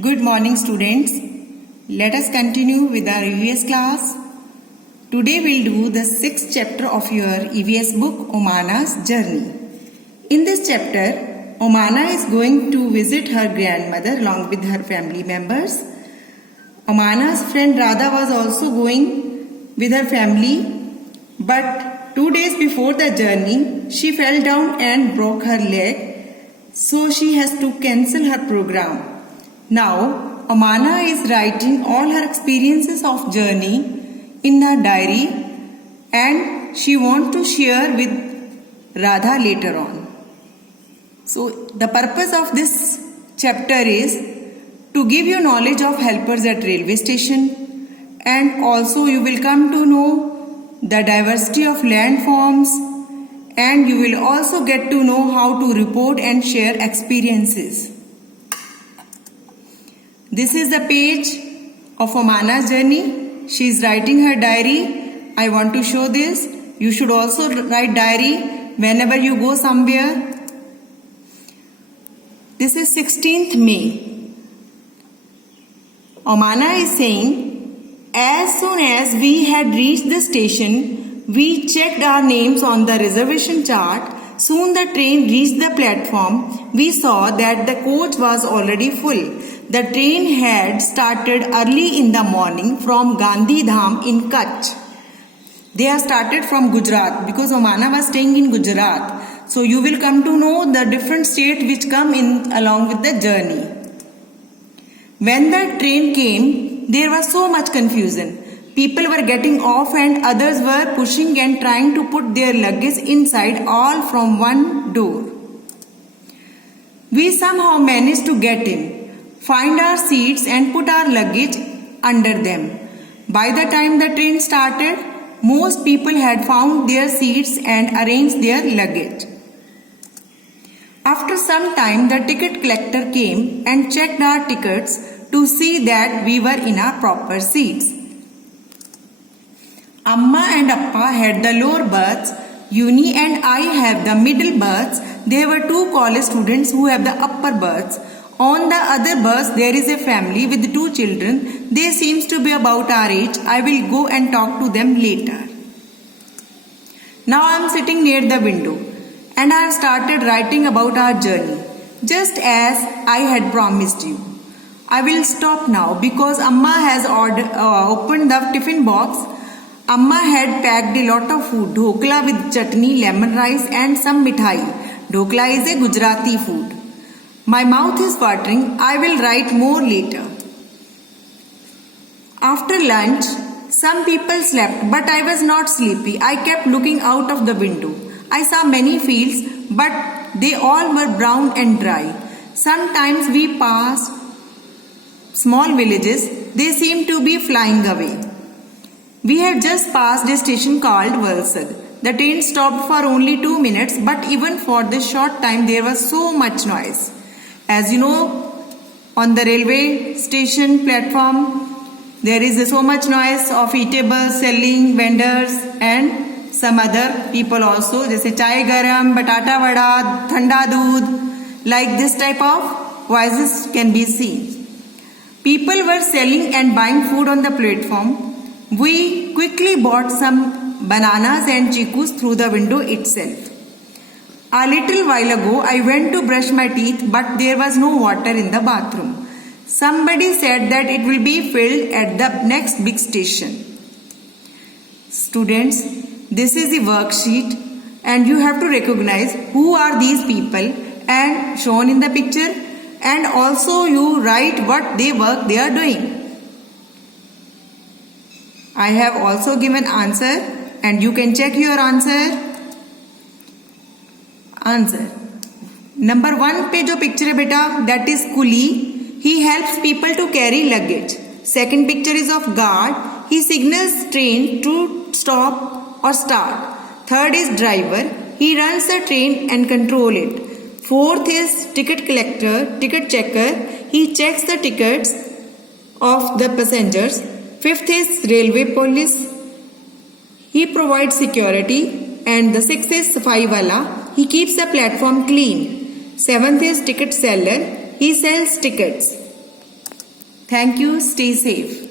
Good morning, students. Let us continue with our EVS class. Today we'll do the 6th chapter of your EVS book, Omana's Journey. In this chapter, Omana is going to visit her grandmother along with her family members. Omana's friend Radha was also going with her family, but 2 days before the journey, she fell down and broke her leg, so she has to cancel her program. Now, Omana is writing all her experiences of journey in her diary and she wants to share with Radha later on. So, the purpose of this chapter is to give you knowledge of helpers at railway station, and also you will come to know the diversity of landforms, and you will also get to know how to report and share experiences. This is the page of Omana's journey. She is writing her diary. I want to show this. You should also write diary whenever you go somewhere. This is 16th May. Omana is saying, as soon as we had reached the station, we checked our names on the reservation chart. Soon the train reached the platform. We saw that the coach was already full. The train had started early in the morning from Gandhidham in Kutch. They have started from Gujarat because Omana was staying in Gujarat. So you will come to know the different states which come in along with the journey. When the train came, there was so much confusion. People were getting off and others were pushing and trying to put their luggage inside, all from one door. We somehow managed to get in, find our seats and put our luggage under them. By the time the train started, most people had found their seats and arranged their luggage. After some time, the ticket collector came and checked our tickets to see that we were in our proper seats. Amma and Appa had the lower berths. Uni and I have the middle berths. There were 2 college students who have the upper berths. On the other berth, there is a family with 2 children. They seems to be about our age. I will go and talk to them later. Now I am sitting near the window and I have started writing about our journey, just as I had promised you. I will stop now because Amma has opened the tiffin box. Amma had packed a lot of food, dhokla with chutney, lemon rice and some mithai. Dhokla is a Gujarati food. My mouth is watering. I will write more later. After lunch, some people slept, but I was not sleepy. I kept looking out of the window. I saw many fields, but they all were brown and dry. Sometimes we passed small villages. They seemed to be flying away. We had just passed a station called Valsad. The train stopped for only 2 minutes, but even for this short time there was so much noise. As you know, on the railway station platform, there is so much noise of eatables, selling, vendors and some other people also. Jaise chai garam, batata vada, thanda doodh, like this type of voices can be seen. People were selling and buying food on the platform. We quickly bought some bananas and chikus through the window itself. A little while ago, I went to brush my teeth, but there was no water in the bathroom. Somebody said that it will be filled at the next big station. Students, this is the worksheet and you have to recognize who are these people and shown in the picture, and also you write what work they are doing. I have also given answer and you can check your answer. Answer. Number 1 पे जो picture है बेटा, that is coolie. He helps people to carry luggage. Second picture is of guard. He signals train to stop or start. Third is driver. He runs the train and control it. Fourth is ticket collector, ticket checker. He checks the tickets of the passengers. Fifth is railway police. He provides security. And the 6th is Safai wala. He keeps the platform clean. 7th is ticket seller. He sells tickets. Thank you. Stay safe.